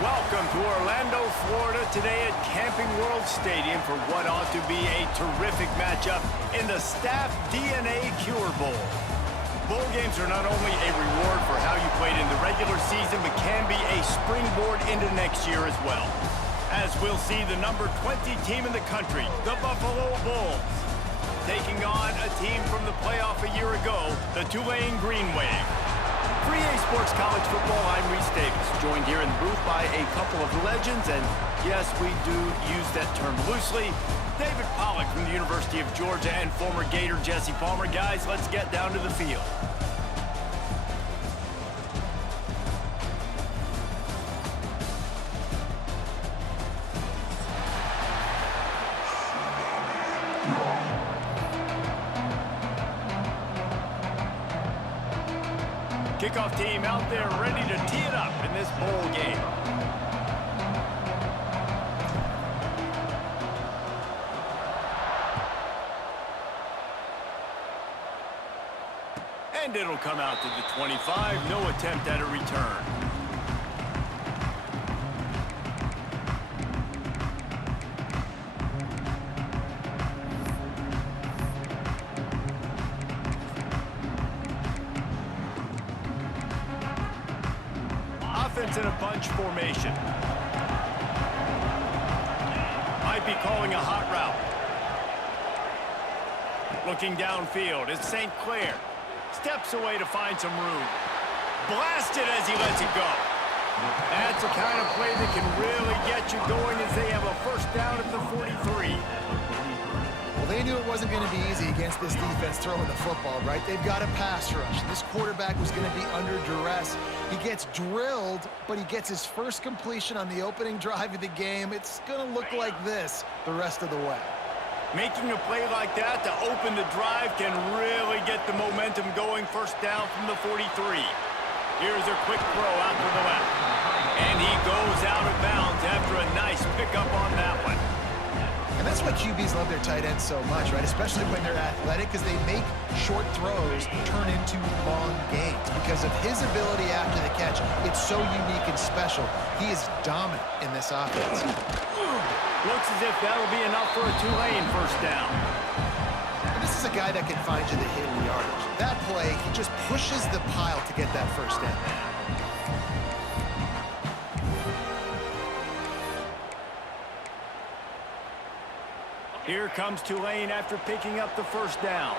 Welcome to Orlando, Florida, today at Camping World Stadium for what ought to be a terrific matchup in the StaffDNA Cure Bowl. Bowl games are not only a reward for how you played in the regular season, but can be a springboard into next year as well. As we'll see the number 20 team in the country, the Buffalo Bulls, taking on a team from the playoff a year ago, the Tulane Green Wave. For EA Sports College Football, I'm Reese Davis, joined here in the booth by a couple of legends, and yes, we do use that term loosely. David Pollack from the University of Georgia and former Gator Jesse Palmer. Guys, let's get down to the field. Kickoff team out there ready to tee it up in this bowl game. And it'll come out to the 25. No attempt at a return. Offense in a bunch formation. Might be calling a hot route. Looking downfield, it's St. Clair. Steps away to find some room. Blasted as he lets it go. That's the kind of play that can really get you going as they have a first down at the 43. Well, they knew it wasn't going to be easy against this defense throwing the football, right? They've got a pass rush. This quarterback was going to be under duress. He gets drilled, but he gets his first completion on the opening drive of the game. It's going to look like this the rest of the way. Making a play like that to open the drive can really get the momentum going. First down from the 43. Here's a quick throw out to the left. And he goes out of bounds after a nice pickup on that one. And that's why QBs love their tight ends so much, right? Especially when they're athletic, because they make short throws turn into long gains. Because of his ability after the catch, it's so unique and special. He is dominant in this offense. Looks as if that'll be enough for a Tulane first down. And this is a guy that can find you the hidden yardage. That play, he just pushes the pile to get that first down. Here comes Tulane after picking up the first down.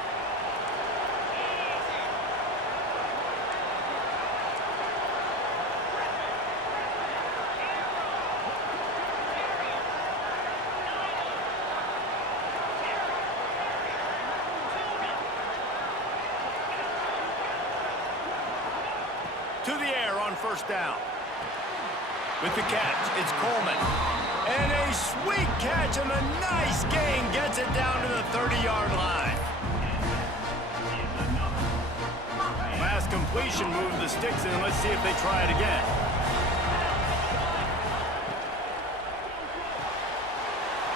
To the air on first down. With the catch, it's Coleman. And a sweet catch and a nice gain gets it down to the 30-yard line. Last completion moved the sticks in. Let's see if they try it again.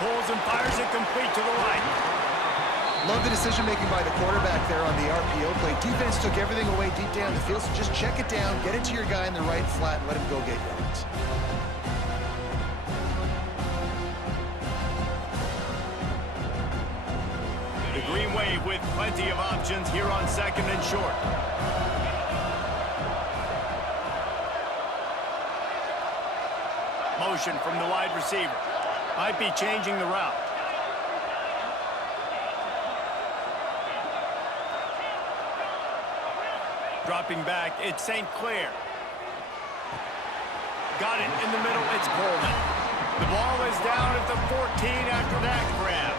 Pulls and fires it complete to the right. Love the decision-making by the quarterback there on the RPO play. Defense took everything away deep down the field, so just check it down, get it to your guy in the right flat, and let him go get yards. The Green Wave with plenty of options here on second and short. Motion from the wide receiver. Might be changing the route. Dropping back, it's St. Clair. Got it in the middle, it's Coleman. The ball is down at the 14 after that grab.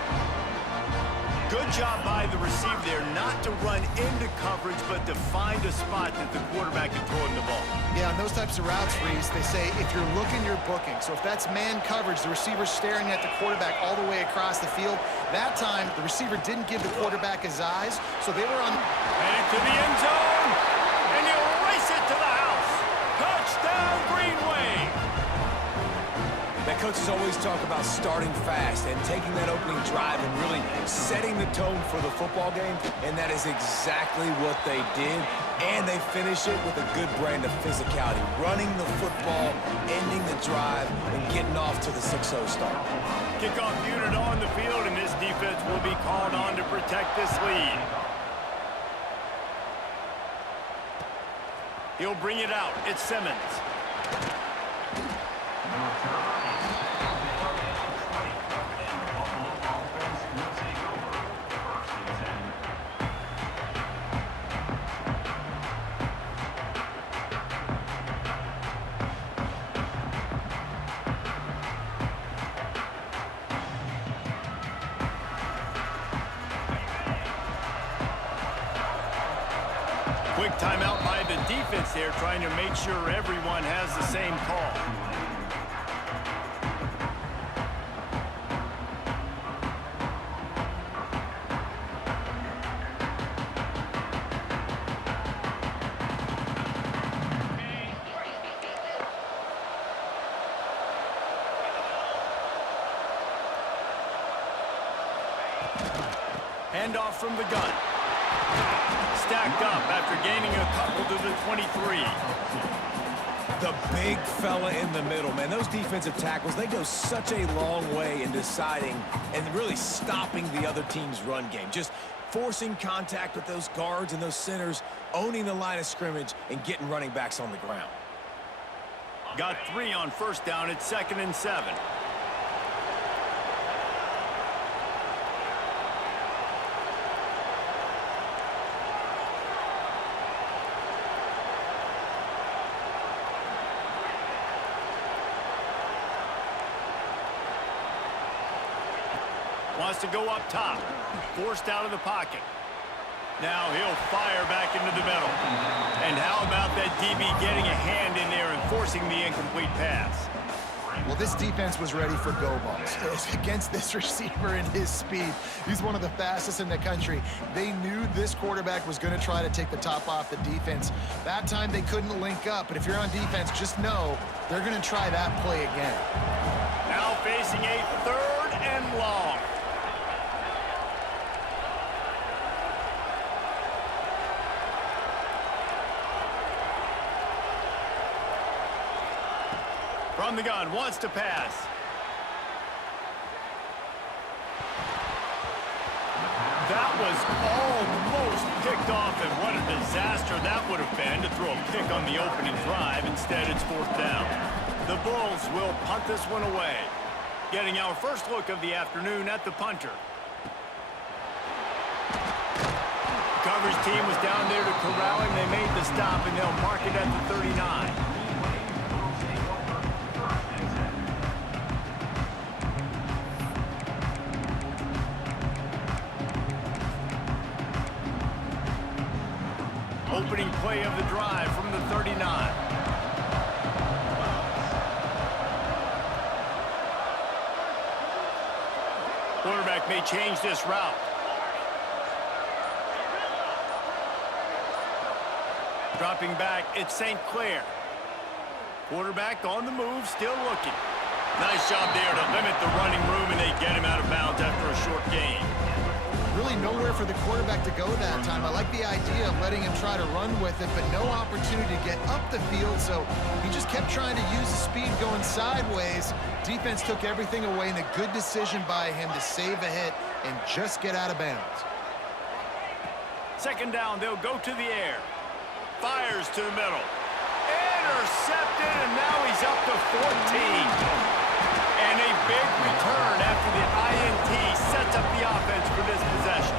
Good job by the receiver there, not to run into coverage, but to find a spot that the quarterback can throw him the ball. Yeah, on those types of routes, Reese, they say if you're looking, you're booking. So if that's man coverage, the receiver's staring at the quarterback all the way across the field. That time, the receiver didn't give the quarterback his eyes, so they were on... Headed to the end zone, and he'll race it to the house. Touchdown, Green Wave. That coaches always talk about starting fast and taking that opening drive and really setting the tone for the football game, and that is exactly what they did. And they finish it with a good brand of physicality, running the football, ending the drive, and getting off to the 6-0 start. Kickoff unit on the field, and this defense will be called on to protect this lead. He'll bring it out. It's Simmons. Quick timeout by the defense there, trying to make sure everyone has the same call. Handoff from the gun. Stacked up after gaining a couple to the 23. The big fella in the middle, man. Those defensive tackles, they go such a long way in deciding and really stopping the other team's run game. Just forcing contact with those guards and those centers, owning the line of scrimmage, and getting running backs on the ground. Got 3 on first down. It's 2nd and 7. Wants to go up top. Forced out of the pocket. Now he'll fire back into the middle. And how about that DB getting a hand in there and forcing the incomplete pass? Well, this defense was ready for go balls. Against this receiver and his speed, he's one of the fastest in the country. They knew this quarterback was going to try to take the top off the defense. That time they couldn't link up, but if you're on defense, just know they're going to try that play again. Now facing a 3rd and long. From the gun, wants to pass. That was almost picked off, and what a disaster that would have been to throw a pick on the opening drive. Instead, it's 4th down. The Bulls will punt this one away. Getting our first look of the afternoon at the punter. The coverage team was down there to corral him. They made the stop, and they'll mark it at the 39. Opening play of the drive from the 39. Quarterback may change this route. Dropping back, it's St. Clair. Quarterback on the move, still looking. Nice job there to limit the running room, and they get him out of bounds after a short gain. Really nowhere for the quarterback to go that time. I like the idea of letting him try to run with it, but no opportunity to get up the field, so he just kept trying to use the speed going sideways. Defense took everything away, and a good decision by him to save a hit and just get out of bounds. 2nd down, they'll go to the air. Fires to the middle. Intercepted, and now he's up to 14. And a big return after the INT sets up the offense for this possession.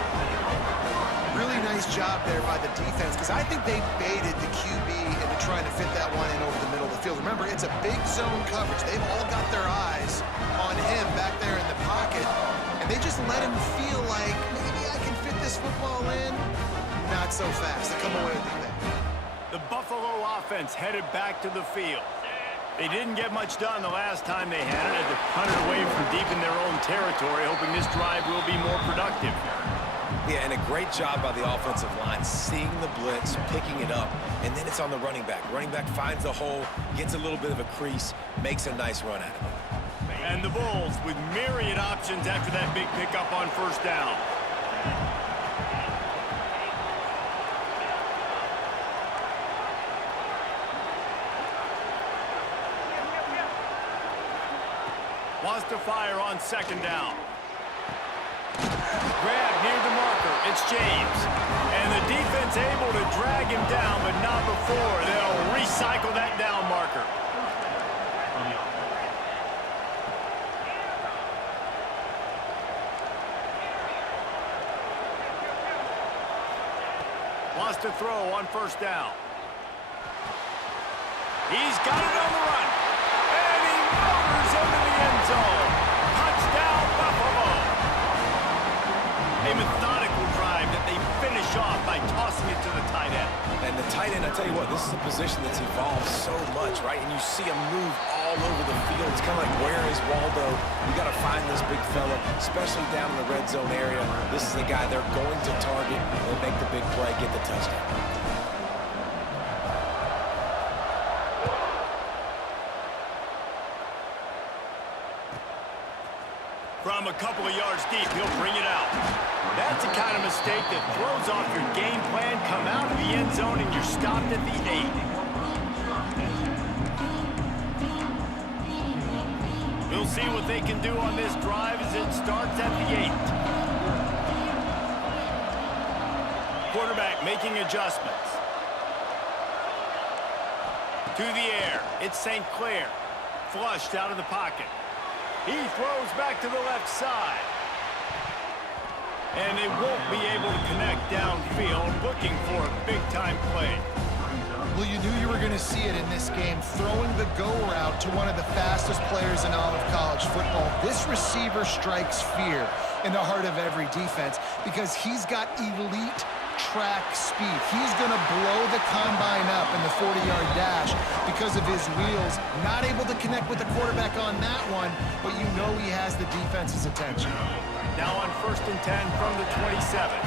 Really nice job there by the defense, because I think they baited the QB into trying to fit that one in over the middle of the field. Remember, it's a big zone coverage. They've all got their eyes on him back there in the pocket, and they just let him feel like, maybe I can fit this football in. Not so fast. They come away with the pick. The Buffalo offense headed back to the field. They didn't get much done the last time they had it. They punted away from deep in their own territory, hoping this drive will be more productive. Yeah, and a great job by the offensive line, seeing the blitz, picking it up, and then it's on the running back. Running back finds the hole, gets a little bit of a crease, makes a nice run out of it. And the Bulls with myriad options after that big pickup on 1st down. Wants to fire on second down. Grab near the marker. It's James. And the defense able to drag him down, but not before they'll recycle that down marker. Wants to throw on first down. He's got it on the run. And he motors into the end zone. Touchdown, Buffalo. A methodical drive that they finish off by tossing it to the tight end. And the tight end, I tell you what, this is a position that's evolved so much, right? And you see him move all over the field. It's kind of like, where is Waldo? You got to find this big fella, especially down in the red zone area. This is the guy they're going to target and make the big play, get the touchdown. From a couple of yards deep, he'll bring it out. That's the kind of mistake that throws off your game plan. Come out of the end zone and you're stopped at the 8. We'll see what they can do on this drive as it starts at the 8. Quarterback making adjustments. To the air. It's St. Clair. Flushed out of the pocket. He throws back to the left side. And they won't be able to connect downfield, looking for a big-time play. Well, you knew you were going to see it in this game, throwing the go route to one of the fastest players in all of college football. This receiver strikes fear in the heart of every defense because he's got elite track speed. He's going to blow the combine up in the 40-yard dash because of his wheels. Not able to connect with the quarterback on that one, but you know he has the defense's attention. Now on 1st and 10 from the 27.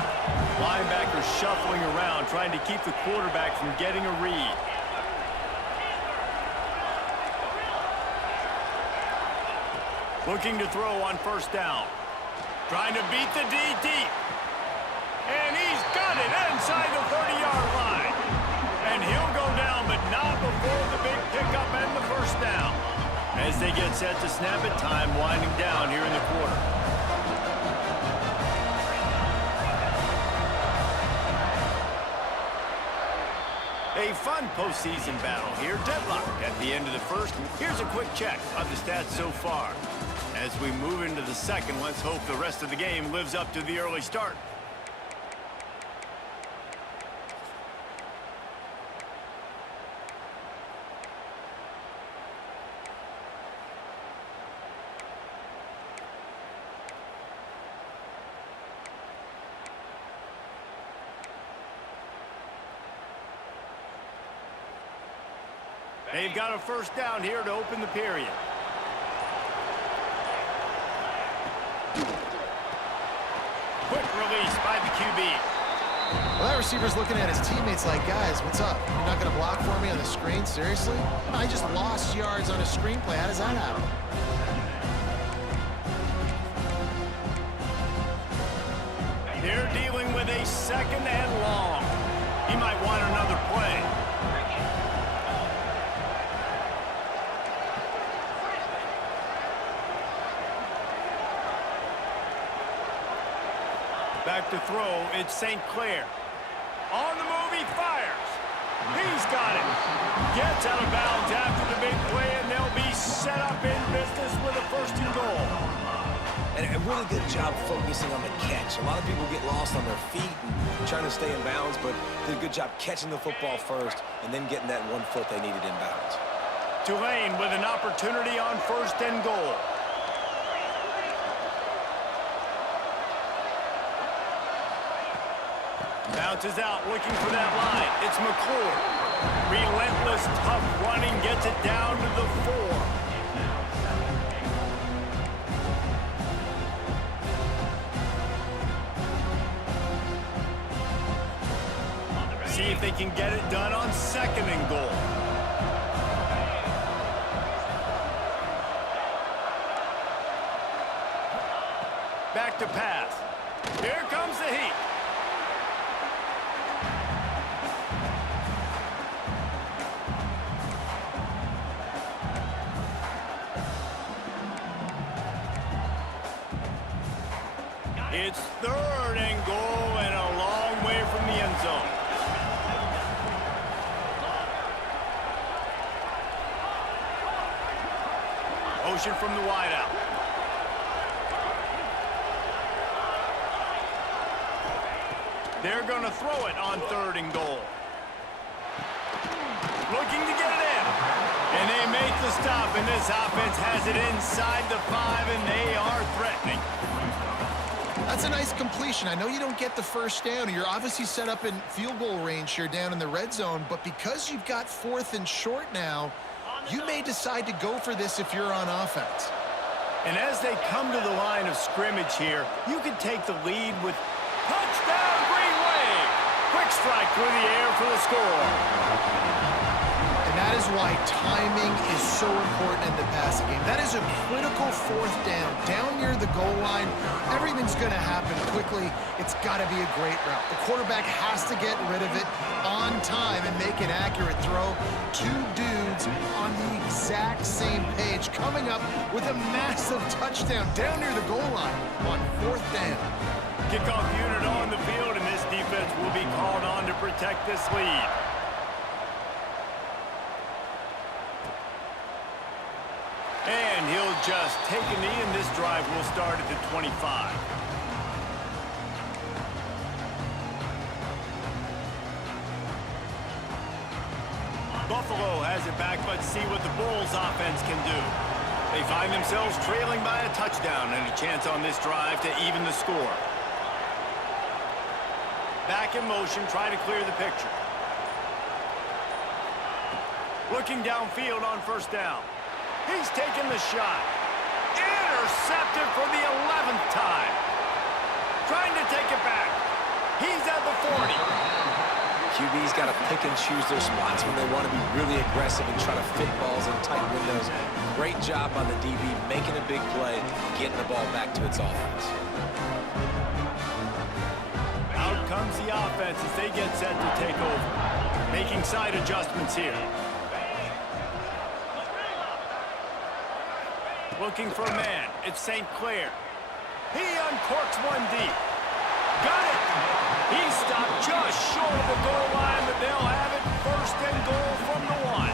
Linebackers shuffling around, trying to keep the quarterback from getting a read. Looking to throw on first down. Trying to beat the D deep. And he's got it inside the 30-yard line. And he'll go down, but not before the big pickup and the first down. As they get set to snap it, time winding down here in the quarter. A fun postseason battle here, deadlocked at the end of the first. Here's a quick check of the stats so far. As we move into the second, let's hope the rest of the game lives up to the early start. They've got a first down here to open the period. Quick release by the QB. Well, that receiver's looking at his teammates like, guys, what's up? You're not going to block for me on the screen? Seriously? I just lost yards on a screenplay. How does that happen? They're dealing with a second and long. He might want another play. Back to throw, it's St. Clair. On the move, he fires. He's got it. Gets out of bounds after the big play, and they'll be set up in business with a first and goal. And a really good job focusing on the catch. A lot of people get lost on their feet and trying to stay in bounds, but did a good job catching the football first and then getting that 1 foot they needed in bounds. Tulane with an opportunity on first and goal. Bounces out, looking for that line. It's McClure. Relentless, tough running, gets it down to the 4. See if they can get it done on second and goal. Back to pass. Here comes the heat. It's 3rd and goal and a long way from the end zone. Motion from the wideout. They're going to throw it on 3rd and goal. Looking to get it in. And they make the stop, and this offense has it inside the 5, and they are threatening. That's a nice completion. I know you don't get the first down, and you're obviously set up in field goal range here down in the red zone, but because you've got 4th and short now, you may decide to go for this if you're on offense. And as they come to the line of scrimmage here, you can take the lead with touchdown Green Wave. Quick strike through the air for the score. And that is why timing is so important in the passing game. That is a critical 4th down. Down near the goal line, everything's going to happen quickly. It's got to be a great route. The quarterback has to get rid of it on time and make an accurate throw. 2 dudes on the exact same page, coming up with a massive touchdown down near the goal line on 4th down. Kickoff unit on the field, and this defense will be called on to protect this lead. And he'll just take a knee, and this drive will start at the 25. Buffalo has it back, but see what the Bulls offense can do. They find themselves trailing by a touchdown and a chance on this drive to even the score. Back in motion, trying to clear the picture. Looking downfield on 1st down. He's taking the shot. Intercepted for the 11th time. Trying to take it back. He's at the 40. QB's got to pick and choose their spots when they want to be really aggressive and try to fit balls in tight windows. Great job by the DB making a big play, getting the ball back to its offense. Out comes the offense as they get set to take over. Making side adjustments here. Looking for a man. It's St. Clair. He uncorks one deep. Got it. He stopped just short of the goal line, but they'll have it 1st and goal from the 1.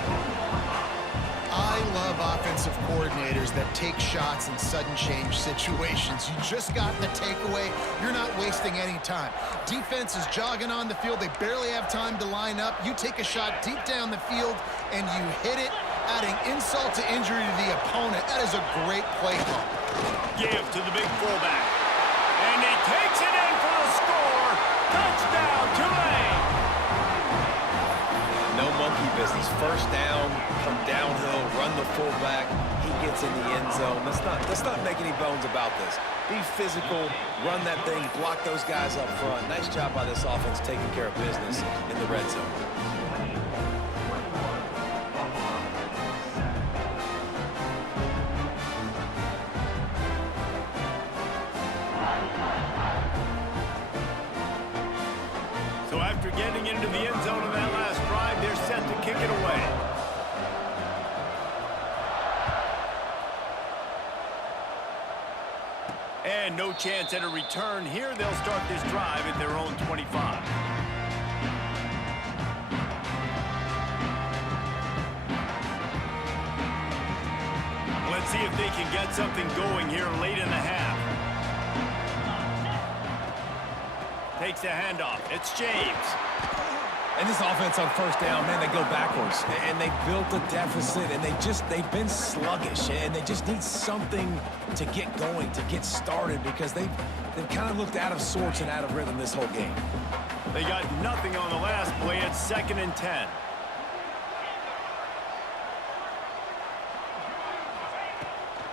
I love offensive coordinators that take shots in sudden change situations. You just got the takeaway. You're not wasting any time. Defense is jogging on the field. They barely have time to line up. You take a shot deep down the field, and you hit it, adding insult to injury to the opponent. That is a great play call. Give to the big fullback. And he takes it in for the score. Touchdown, Tulane. No monkey business. 1st down, come downhill, run the fullback. He gets in the end zone. Let's not make any bones about this. Be physical, run that thing, block those guys up front. Nice job by this offense taking care of business in the red zone. So after getting into the end zone on that last drive, they're set to kick it away. And no chance at a return here. They'll start this drive at their own 25. Let's see if they can get something going here late in the half. Takes the handoff. It's James. And this offense on 1st down, man, they go backwards. And they built a deficit, and they've been sluggish. And they just need something to get going, to get started, because they've kind of looked out of sorts and out of rhythm this whole game. They got nothing on the last play. It's 2nd and 10.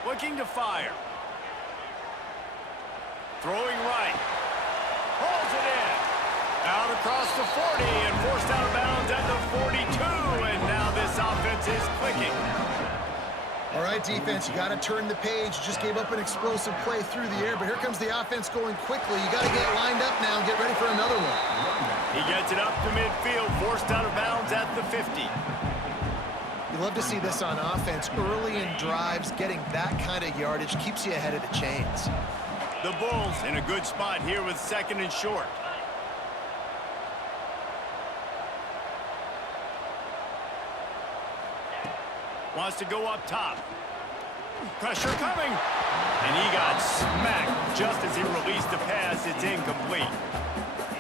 Looking to fire. Throwing right. Pulls it in. Out across the 40 and forced out of bounds at the 42. And now this offense is clicking. All right, defense, you got to turn the page. Just gave up an explosive play through the air, but here comes the offense going quickly. You got to get lined up now and get ready for another one. He gets it up to midfield, forced out of bounds at the 50. You love to see this on offense. Early in drives, getting that kind of yardage keeps you ahead of the chains. The Bulls in a good spot here with 2nd and short. Wants to go up top. Pressure coming. And he got smacked just as he released the pass. It's incomplete.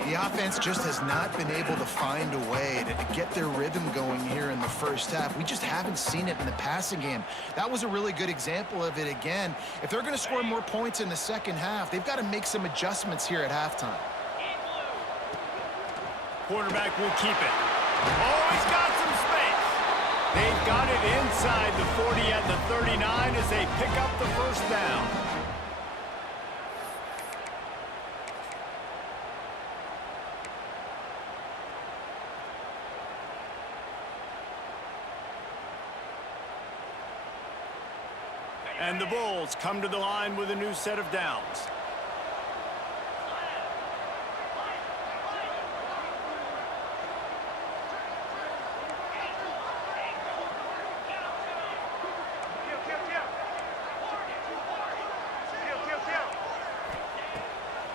The offense just has not been able to find a way to get their rhythm going here in the first half. We just haven't seen it in the passing game. That was a really good example of it again. If they're going to score more points in the second half, they've got to make some adjustments here at halftime. Quarterback will keep it. Oh, he's got some space. They've got it inside the 40 at the 39 as they pick up the first down. And the Bulls come to the line with a new set of downs.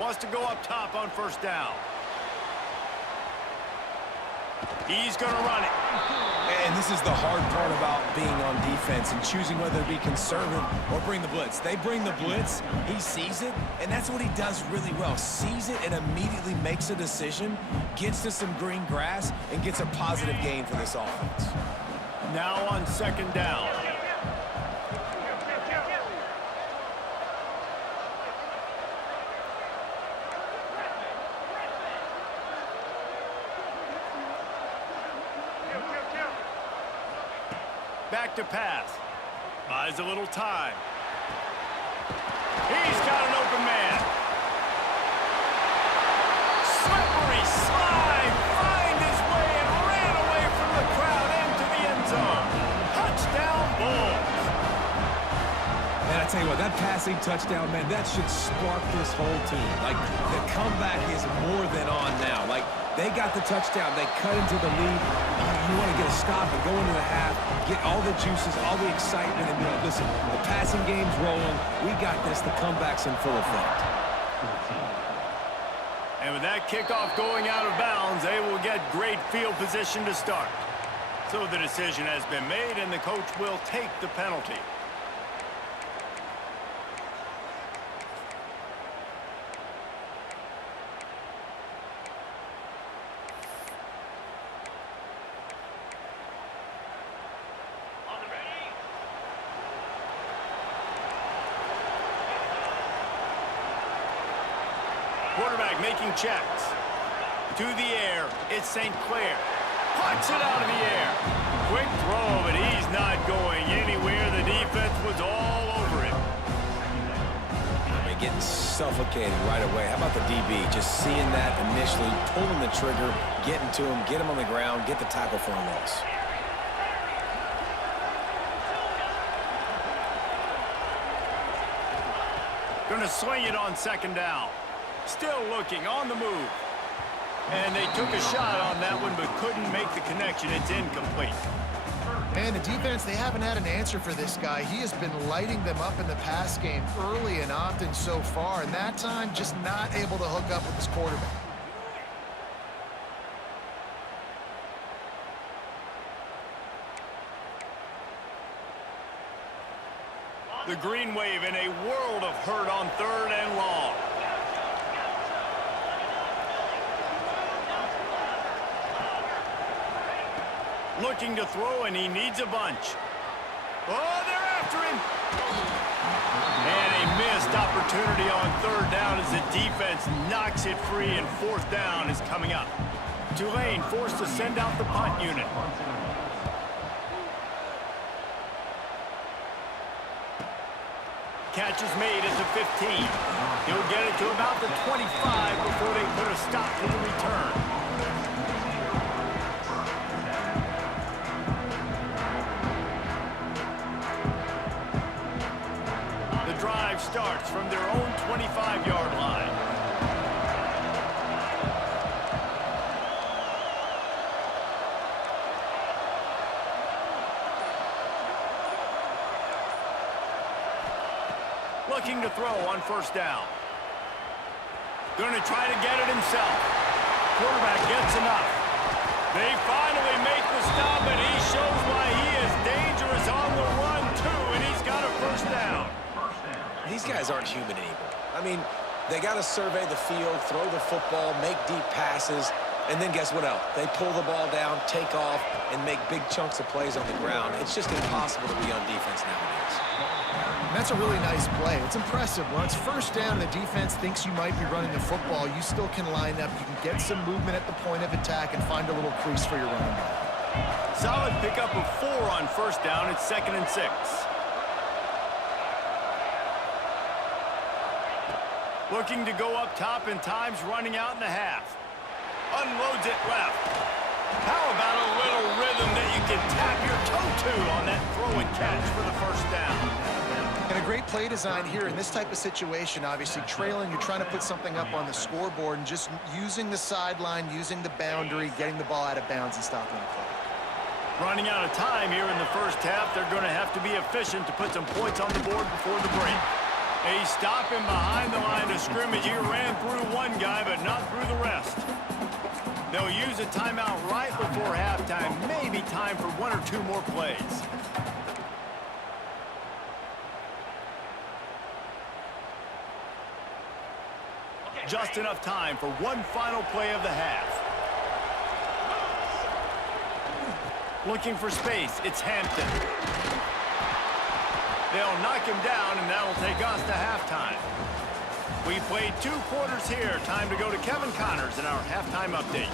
Wants to go up top on first down. He's going to run it. And this is the hard part about being on defense and choosing whether to be conservative or bring the blitz. They bring the blitz, he sees it, and that's what he does really well. Sees it and immediately makes a decision, gets to some green grass, and gets a positive gain for this offense. Now on 2nd down. Back to pass. Buys a little time. He's got an open man. Slippery slide. Find his way and ran away from the crowd into the end zone. Touchdown, Bulls. Man, I tell you what, that passing touchdown, man, that should spark this whole team. Like, the comeback is more than on now. Like, they got the touchdown. They cut into the lead. You want to get a stop and go into the half, get all the juices, all the excitement, and be like, listen, the passing game's rolling. We got this. The comeback's in full effect. And with that kickoff going out of bounds, they will get great field position to start. So the decision has been made, and the coach will take the penalty. Quarterback making checks. To the air, it's St. Clair. Puts it out of the air. Quick throw, but he's not going anywhere. The defense was all over him. I mean, getting suffocated right away. How about the DB? Just seeing that initially, pulling the trigger, getting to him, get him on the ground, get the tackle for a loss. Going to swing it on 2nd down. Still looking on the move. And they took a shot on that one, but couldn't make the connection. It's incomplete. And the defense, they haven't had an answer for this guy. He has been lighting them up in the pass game early and often so far, and that time just not able to hook up with his quarterback. The green wave in a world of hurt on 3rd and long. Looking to throw, and he needs a bunch. Oh, they're after him. And a missed opportunity on 3rd down as the defense knocks it free, and 4th down is coming up. Tulane forced to send out the punt unit. Catch is made at the 15. He'll get it to about the 25 before they put a stop to the return. The drive starts from their own 25-yard line. Looking to throw on 1st down. Going to try to get it himself. Quarterback gets enough. They finally make the stop, and he shows why he is dangerous on the run, too, and he's got a first down. These guys aren't human anymore. I mean, they got to survey the field, throw the football, make deep passes, and then guess what else? They pull the ball down, take off, and make big chunks of plays on the ground. It's just impossible to be on defense nowadays. And that's a really nice play. It's impressive. When it's first down and the defense thinks you might be running the football, you still can line up. You can get some movement at the point of attack and find a little crease for your running back. Solid pickup of 4 on first down. It's 2nd and 6. Looking to go up top, and time's running out in the half. Unloads it left. How about a little rhythm that you can tap your toe to on that throw and catch for the first down? And a great play design here in this type of situation. Obviously trailing, you're trying to put something up on the scoreboard and just using the sideline, using the boundary, getting the ball out of bounds and stopping the clock. Running out of time here in the first half. They're going to have to be efficient to put some points on the board before the break. They stop him behind the line of scrimmage. He ran through one guy, but not through the rest. They'll use a timeout right before halftime. Maybe time for 1 or 2 more plays. Just enough time for one final play of the half. Looking for space. It's Hampton. They'll knock him down, and that'll take us to halftime. We played 2 quarters here. Time to go to Kevin Connors in our halftime update.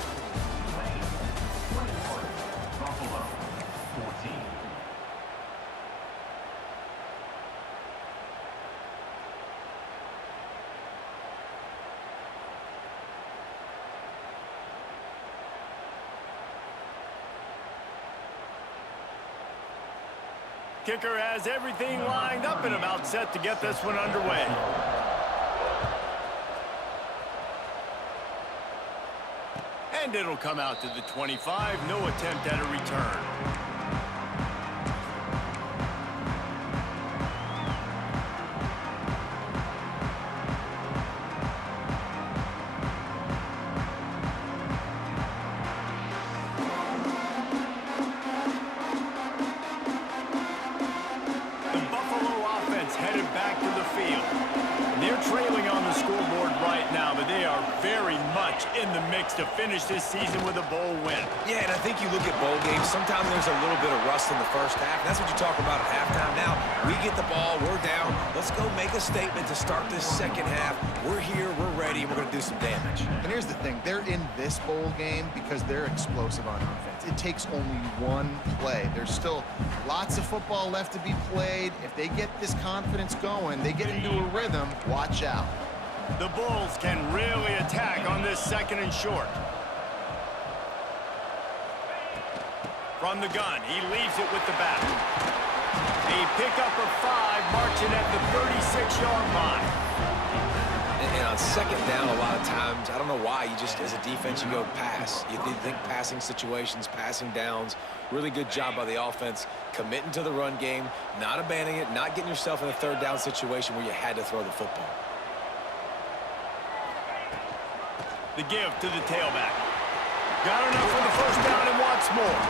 Kicker has everything lined up and about set to get this one underway. And it'll come out to the 25. No attempt at a return. Headed back to the field. And they're trailing on the scoreboard right now, but they are very much in the mix to finish this season with a bowl win. Yeah, and I think you look at bowl games, sometimes there's a little bit of rust in the first half. That's what you talk about at halftime. Now, we get the ball, we're down. Let's go make a statement to start this second half. We're here, we're ready, we're going to do some damage. And here's the thing. They're in this bowl game because they're explosive on offense. It takes only one play. There's still lots of football left to be played. If they get this confidence going, they get into a rhythm, watch out. The Bulls can really attack on this 2nd and short. From the gun, he leaves it with the back. A pickup of 5, marching at the 36-yard line. And on second down, a lot of times, I don't know why, you just, as a defense, you go pass. You think passing situations, passing downs. Really good job by the offense, committing to the run game, not abandoning it, not getting yourself in a 3rd down situation where you had to throw the football. The give to the tailback. Got enough for the first down and wants more.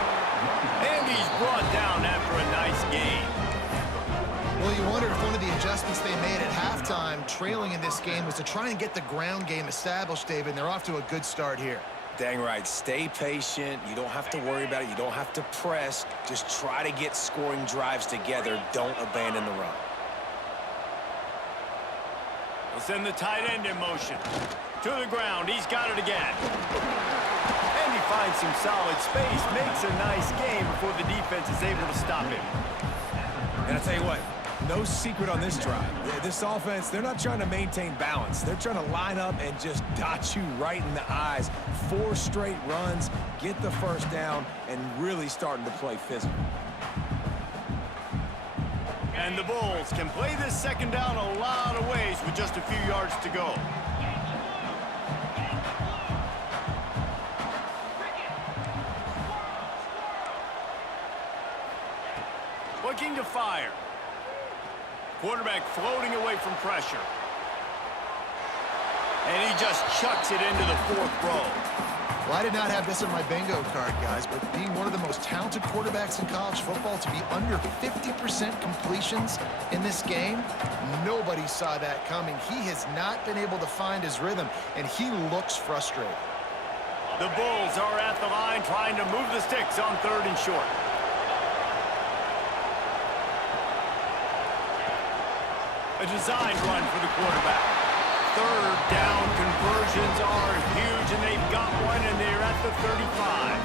And he's brought down after a nice gain. Well, you wonder if one of the adjustments they made at halftime, trailing in this game, was to try and get the ground game established, David, and they're off to a good start here. Dang right. Stay patient. You don't have to worry about it. You don't have to press. Just try to get scoring drives together. Don't abandon the run. We'll send the tight end in motion. To the ground. He's got it again. And he finds some solid space. Makes a nice game before the defense is able to stop him. And I'll tell you what, no secret on this drive. This offense, they're not trying to maintain balance. They're trying to line up and just dot you right in the eyes. 4 straight runs, get the first down, and really starting to play physical. And the Bulls can play this 2nd down a lot of ways with just a few yards to go. Looking to fire. Quarterback floating away from pressure. And he just chucks it into the 4th row. Well, I did not have this on my bingo card, guys, but being one of the most talented quarterbacks in college football, to be under 50% completions in this game, nobody saw that coming. He has not been able to find his rhythm, and he looks frustrated. The Bulls are at the line trying to move the sticks on 3rd and short. A design run for the quarterback. 3rd down conversions are huge, and they've got one, and they're at the 35.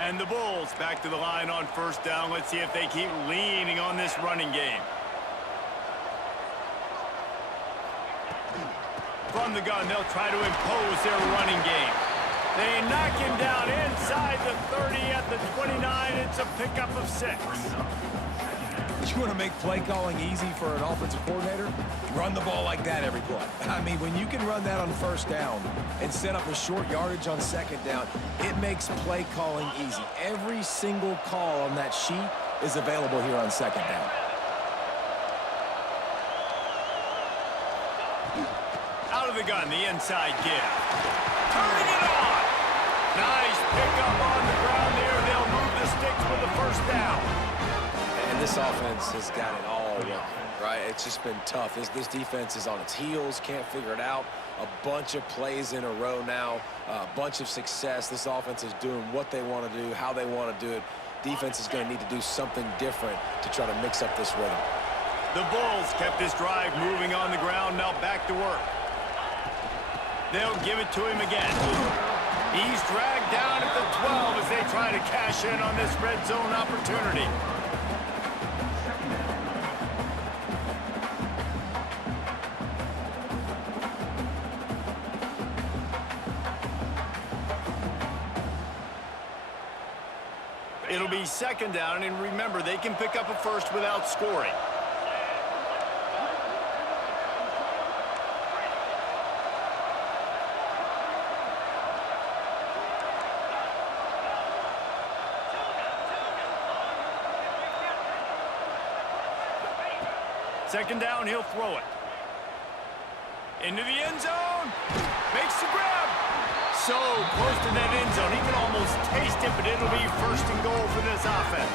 And the Bulls back to the line on 1st down. Let's see if they keep leaning on this running game. From the gun, they'll try to impose their running game. They knock him down inside the 30 at the 29. It's a pickup of 6. You want to make play calling easy for an offensive coordinator? Run the ball like that every play. I mean, when you can run that on 1st down and set up a short yardage on 2nd down, it makes play calling easy. Every single call on that sheet is available here on 2nd down. Out of the gun, the inside give. Turning it on! Nice pickup on the ground there. They'll move the sticks with the 1st down. And this offense has got it all working, right? It's just been tough. This defense is on its heels, can't figure it out. A bunch of plays in a row now, a bunch of success. This offense is doing what they want to do, how they want to do it. Defense is going to need to do something different to try to mix up this rhythm. The Bulls kept this drive moving on the ground, now back to work. They'll give it to him again. He's dragged down at the 12 as they try to cash in on this red zone opportunity. It'll be 2nd down, and remember, they can pick up a 1st without scoring. Second down, he'll throw it. Into the end zone. Makes the grab. So close to that end zone. He can almost taste it, but it'll be 1st and goal for this offense.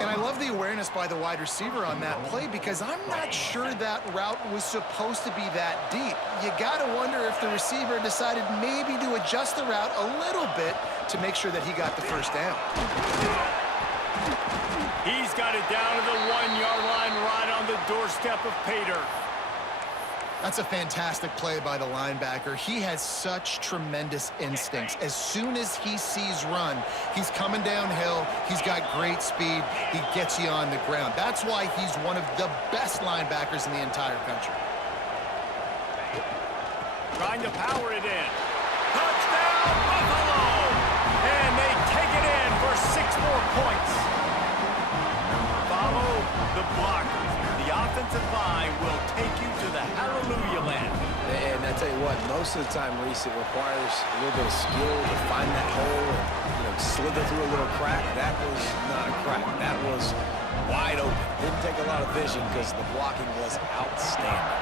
And I love the awareness by the wide receiver on that play, because I'm not sure that route was supposed to be that deep. You got to wonder if the receiver decided maybe to adjust the route a little bit to make sure that he got the 1st down. He's got it down to the 1-yard line, right on the doorstep of Pater. That's a fantastic play by the linebacker. He has such tremendous instincts. As soon as he sees run, he's coming downhill. He's got great speed. He gets you on the ground. That's why he's one of the best linebackers in the entire country. Trying to power it in. Touchdown, Buffalo! And they take it in for 6 more points. Follow the blockers. The offensive line will take you to the hallelujah land. And I tell you what, most of the time, Reese, it requires a little bit of skill to find that hole and, slither through a little crack. That was not a crack. That was wide open. Didn't take a lot of vision because the blocking was outstanding.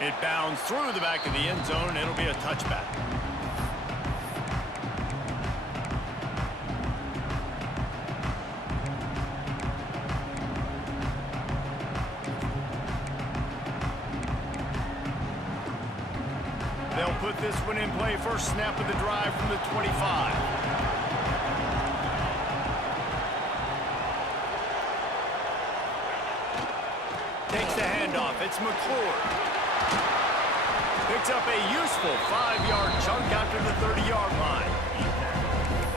It bounds through the back of the end zone. It'll be a touchback. They'll put this one in play. First snap of the drive from the 25. Takes the handoff. It's McClure. Picks up a useful 5-yard chunk after the 30-yard line.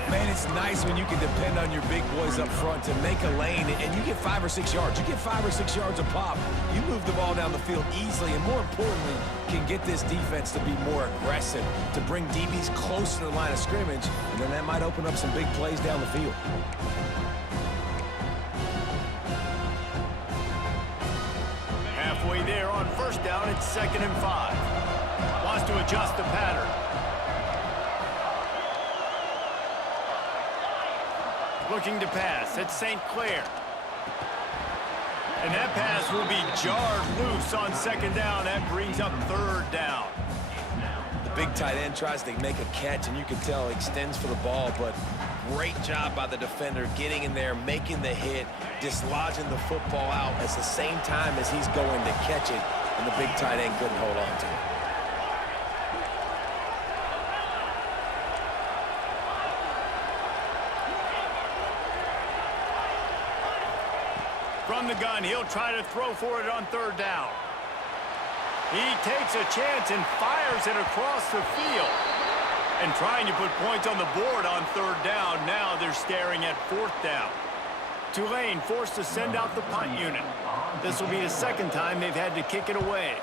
Man, it's nice when you can depend on your big boys up front to make a lane, and you get 5 or 6 yards. You get 5 or 6 yards a pop. You move the ball down the field easily, and more importantly, can get this defense to be more aggressive, to bring DBs close to the line of scrimmage, and then that might open up some big plays down the field. Halfway there on first down, it's 2nd and 5. Wants to adjust the pattern. Looking to pass. It's St. Clair. And that pass will be jarred loose on second down. That brings up third down. The big tight end tries to make a catch, and you can tell he extends for the ball, but great job by the defender getting in there, making the hit, dislodging the football out at the same time as he's going to catch it, and the big tight end couldn't hold on to it. From the gun, he'll try to throw for it on third down. He takes a chance and fires it across the field. And trying to put points on the board on third down. Now they're staring at fourth down. Tulane forced to send out the punt unit. This will be the second time they've had to kick it away.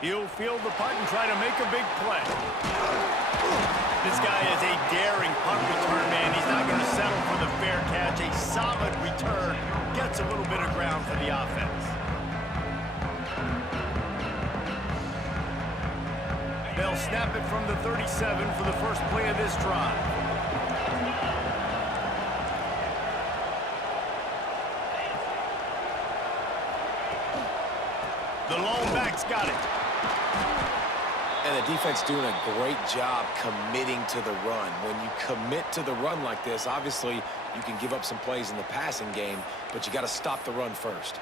He'll field the punt and try to make a big play. This guy is a daring punt return man. He's not going to settle for the fair catch. A solid return. Gets a little bit of ground for the offense. They'll snap it from the 37 for the first play of this drive. The lone back's got it. And the defense doing a great job committing to the run. When you commit to the run like this, obviously you can give up some plays in the passing game, but you got to stop the run first.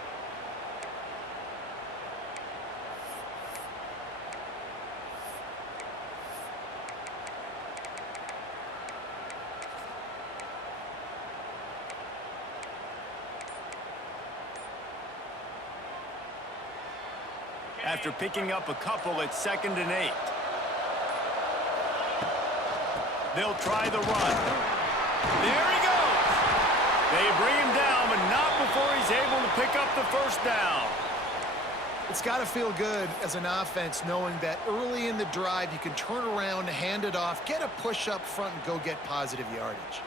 After picking up a couple at 2nd and 8. They'll try the run. There he goes. They bring him down, but not before he's able to pick up the first down. It's got to feel good as an offense knowing that early in the drive you can turn around, hand it off, get a push up front, and go get positive yardage.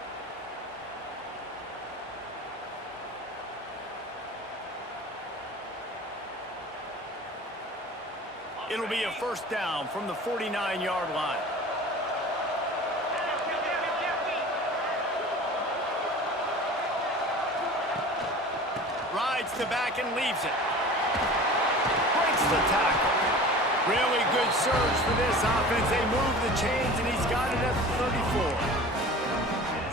It'll be a first down from the 49-yard line. Rides the back and leaves it. Breaks the tackle. Really good surge for this offense. They move the chains, and he's got it at the 34.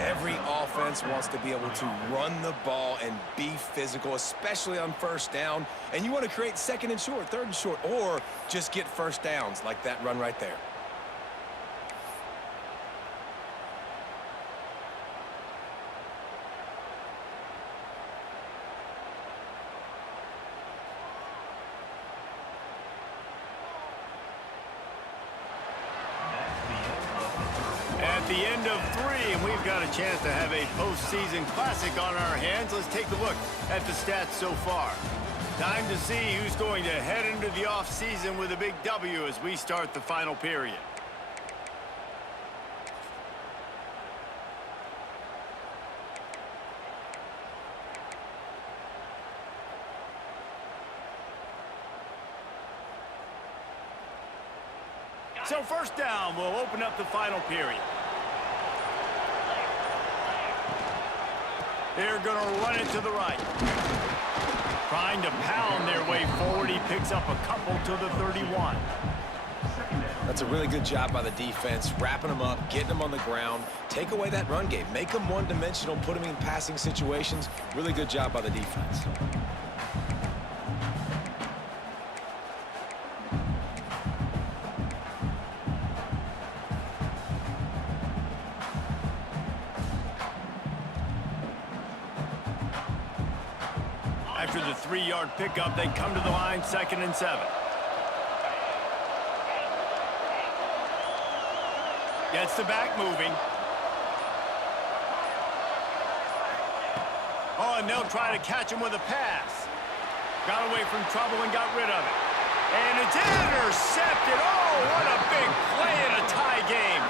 Every offense wants to be able to run the ball and be physical, especially on first down. And you want to create 2nd and short, 3rd and short, or just get first downs like that run right there. At the end of 3, and we've got a chance to have a postseason classic on our hands. Let's take a look at the stats so far. Time to see who's going to head into the offseason with a big W as we start the final period. So first down will open up the final period. They're going to run it to the right. Trying to pound their way forward. He picks up a couple to the 31. That's a really good job by the defense, wrapping them up, getting them on the ground, take away that run game, make them one-dimensional, put them in passing situations. Really good job by the defense. After the 3-yard pickup, they come to the line, 2nd and 7. Gets the back moving. Oh, and they'll try to catch him with a pass. Got away from trouble and got rid of it. And it's intercepted. Oh, what a big play in a tie game.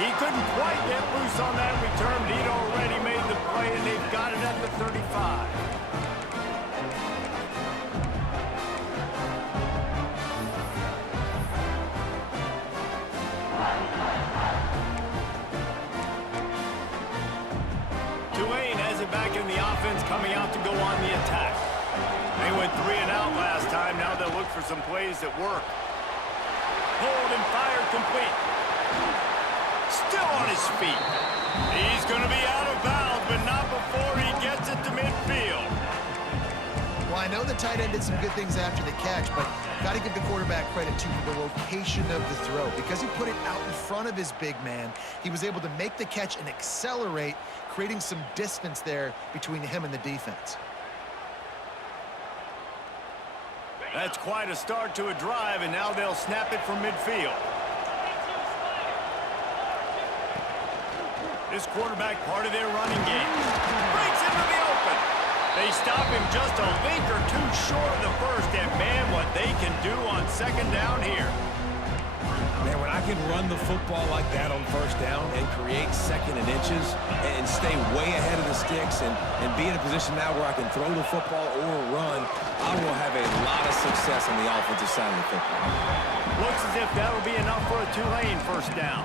He couldn't quite get loose on that return, but he'd already made the play, and they've got it at the 35. Tulane defense coming out to go on the attack. They went 3 and out last time. Now they'll look for some plays that work. Hold and fire complete. Still on his feet. He's going to be out of bounds, but not before he gets it to midfield. Well, I know the tight end did some good things after the catch, but got to give the quarterback credit, too, for the location of the throw. Because he put it out in front of his big man, he was able to make the catch and accelerate, creating some distance there between him and the defense. That's quite a start to a drive, and now they'll snap it from midfield. This quarterback part of their running game. Breaks into the open. They stop him just a link or two short of the first, and man, what they can do on second down here. Man, when I can run the football like that on first down and create second and inches and stay way ahead of the sticks and be in a position now where I can throw the football or run, I will have a lot of success on the offensive side of the football. Looks as if that'll be enough for a Tulane first down.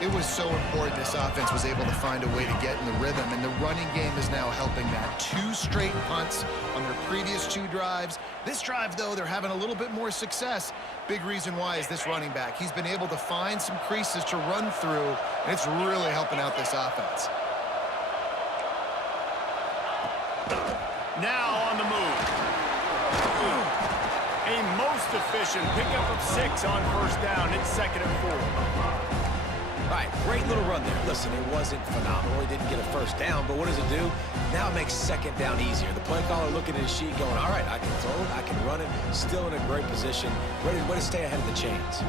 It was so important this offense was able to find a way to get in the rhythm, and the running game is now helping that. 2 straight punts on their previous 2 drives. This drive, though, they're having a little bit more success. Big reason why is this running back. He's been able to find some creases to run through, and it's really helping out this offense. Now on the move. A most efficient pickup of 6 on first down. It's 2nd and 4. All right, great little run there. Listen, it wasn't phenomenal. He didn't get a first down, but what does it do? Now it makes second down easier. The play caller looking at his sheet going, all right, I can throw it, I can run it, still in a great position, ready to stay ahead of the chains.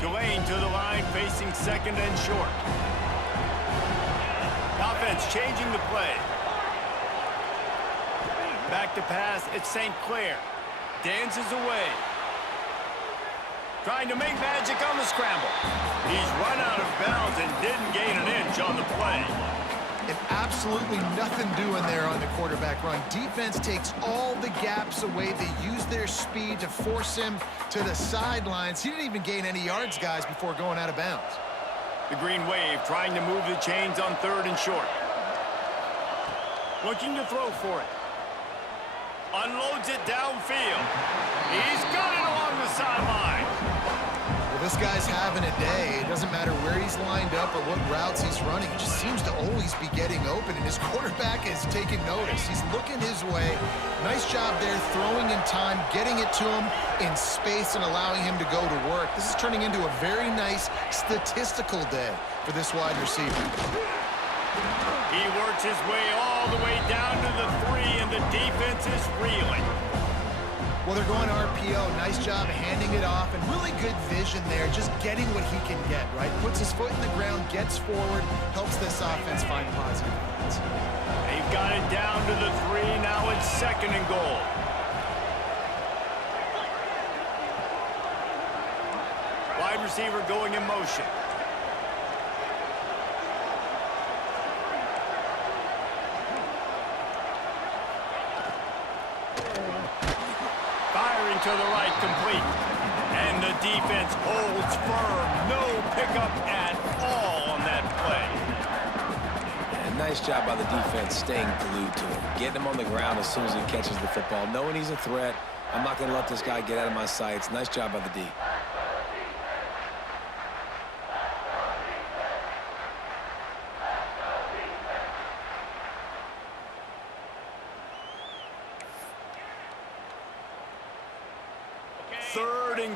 Tulane to the line, facing 2nd and short. Offense changing the play. Back to pass, it's St. Clair. Dances away. Trying to make magic on the scramble. He's run out of bounds and didn't gain an inch on the play. And absolutely nothing doing there on the quarterback run. Defense takes all the gaps away. They use their speed to force him to the sidelines. He didn't even gain any yards, guys, before going out of bounds. The Green Wave trying to move the chains on 3rd and short. Looking to throw for it. Unloads it downfield. He's got it along the sideline. Well, this guy's having a day. It doesn't matter where he's lined up or what routes he's running. He just seems to always be getting open, and his quarterback is taking notice. He's looking his way. Nice job there, throwing in time, getting it to him in space and allowing him to go to work. This is turning into a very nice statistical day for this wide receiver. He works his way all the way down to the 3, and the defense is reeling. Well, they're going RPO. Nice job handing it off, and really good vision there, just getting what he can get, right? Puts his foot in the ground, gets forward, helps this offense find positive points. They've got it down to the 3. Now it's 2nd and goal. Wide receiver going in motion. To the right, complete. And the defense holds firm. No pickup at all on that play. And nice job by the defense staying glued to him. Getting him on the ground as soon as he catches the football. Knowing he's a threat. I'm not going to let this guy get out of my sights. Nice job by the D.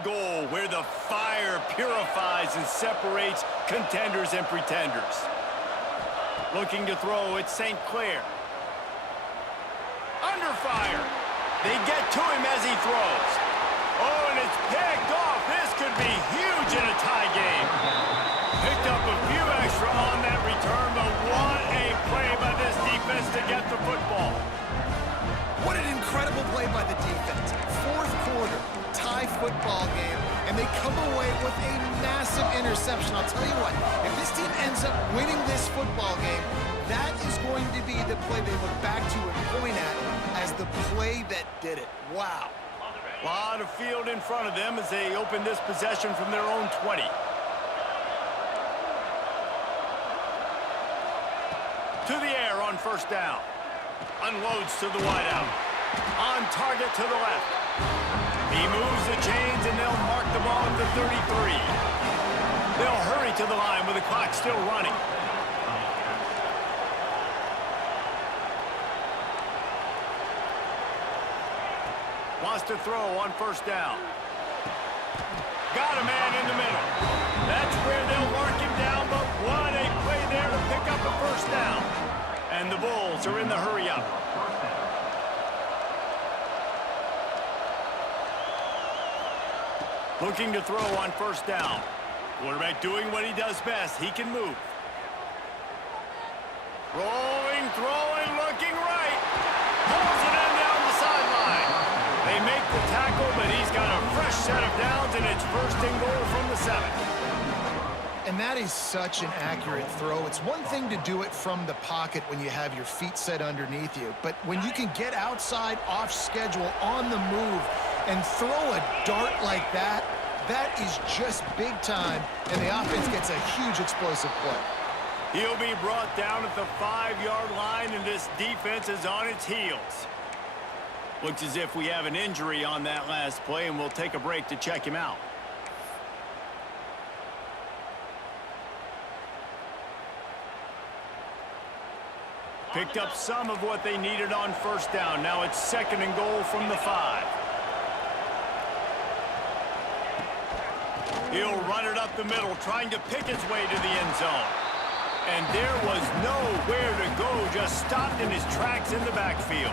Goal where the fire purifies and separates contenders and pretenders. Looking to throw, it's St. Clair. Under fire. They get to him as he throws. Oh, and it's picked off. This could be huge in a tie game. Picked up a few extra on that return, but what a play by this defense to get the football. What an incredible play by the defense. 4th quarter. Tie football game, and they come away with a massive interception. I'll tell you what, if this team ends up winning this football game, that is going to be the play they look back to and point at as the play that did it. Wow. A lot of field in front of them as they open this possession from their own 20. To the air on first down. Unloads to the wideout. On target to the left. He moves the chains, and they'll mark the ball at the 33. They'll hurry to the line with the clock still running. Wants to throw on first down. Got a man in the middle. That's where they'll mark him down, but what a play there to pick up a first down. And the Bulls are in the hurry up. Looking to throw on first down. Quarterback doing what he does best. He can move. Rolling, throwing, looking right. Pulls it in down the sideline. They make the tackle, but he's got a fresh set of downs, and it's first and goal from the 7. And that is such an accurate throw. It's one thing to do it from the pocket when you have your feet set underneath you, but when you can get outside, off schedule, on the move, and throw a dart like that, that is just big time, and the offense gets a huge explosive play. He'll be brought down at the 5-yard line, and this defense is on its heels. Looks as if we have an injury on that last play, and we'll take a break to check him out. Picked up some of what they needed on first down. Now it's second and goal from the 5. He'll run it up the middle, trying to pick his way to the end zone. And there was nowhere to go, just stopped in his tracks in the backfield.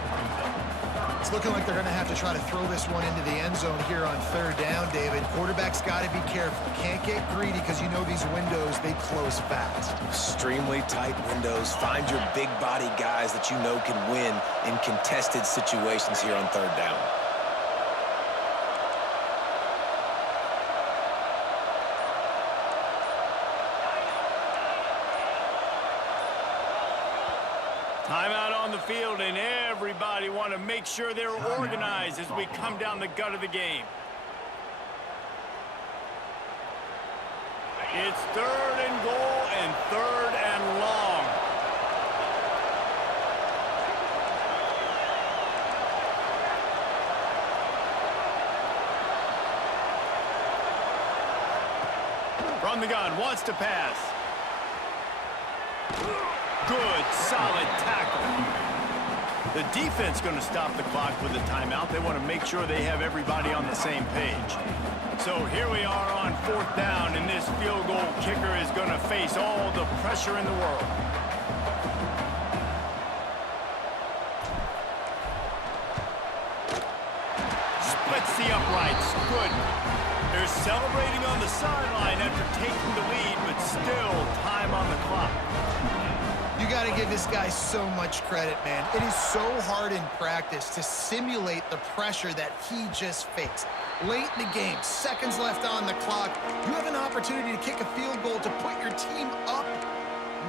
It's looking like they're going to have to try to throw this one into the end zone here on third down, David. Quarterback's got to be careful. Can't get greedy because you know these windows, they close fast. Extremely tight windows. Find your big body guys that you know can win in contested situations here on third down. Timeout on the field, and everybody want to make sure they're organized as we come down the gut of the game. It's third and goal and third and long. From the gun, wants to pass. Good, solid tackle. The defense going to stop the clock with a timeout. They want to make sure they have everybody on the same page. So here we are on fourth down, and this field goal kicker is going to face all the pressure in the world. Splits the uprights. Good. They're celebrating on the sideline after taking the lead, but still time on the clock. You got to give this guy so much credit, man. It is so hard in practice to simulate the pressure that he just faced. Late in the game, seconds left on the clock, you have an opportunity to kick a field goal to put your team up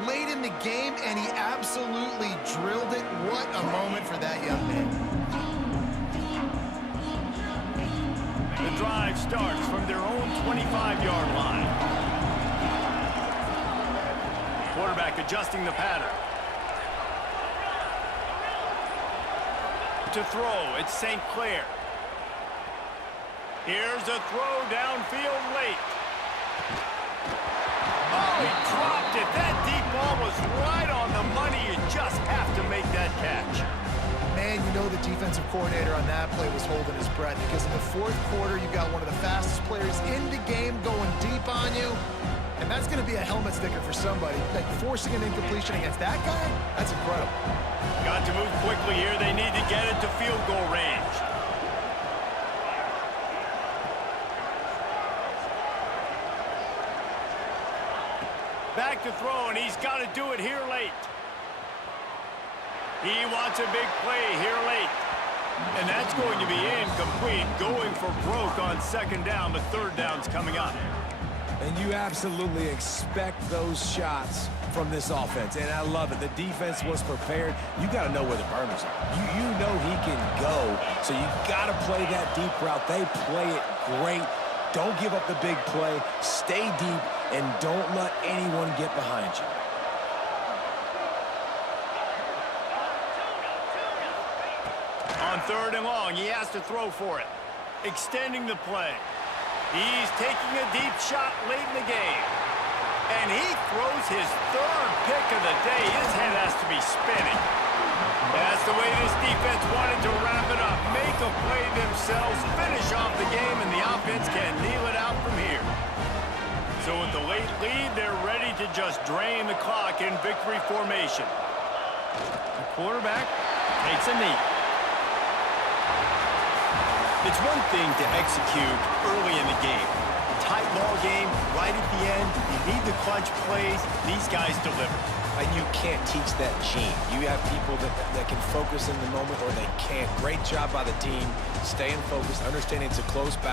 late in the game, and he absolutely drilled it. What a moment for that young man. The drive starts from their own 25-yard line. Quarterback adjusting the pattern. To throw, it's St. Clair. Here's a throw downfield late. Oh, he dropped it. That deep ball was right on the money. You just have to make that catch. Man, you know the defensive coordinator on that play was holding his breath, because in the fourth quarter, you got one of the fastest players in the game going deep on you. And that's going to be a helmet sticker for somebody. Like, forcing an incompletion against that guy, that's incredible. Got to move quickly here. They need to get it to field goal range. Back to throw, and he's got to do it here late. He wants a big play here late. And that's going to be incomplete. Going for broke on second down, but third down's coming up. And you absolutely expect those shots from this offense, and I love it. The defense was prepared. You got to know where the burners are. You know he can go, so you got to play that deep route. They play it great. Don't give up the big play. Stay deep, and don't let anyone get behind you. 3rd and long. He has to throw for it. Extending the play. He's taking a deep shot late in the game. And he throws his 3rd pick of the day. His head has to be spinning. That's the way this defense wanted to wrap it up. Make a play themselves, finish off the game, and the offense can kneel it out from here. So with the late lead, they're ready to just drain the clock in victory formation. The quarterback takes a knee. It's one thing to execute early in the game. Tight ball game, right at the end. You need the clutch plays. These guys deliver. And you can't teach that gene. You have people that can focus in the moment or they can't. Great job by the team, staying focused, understanding it's a close battle.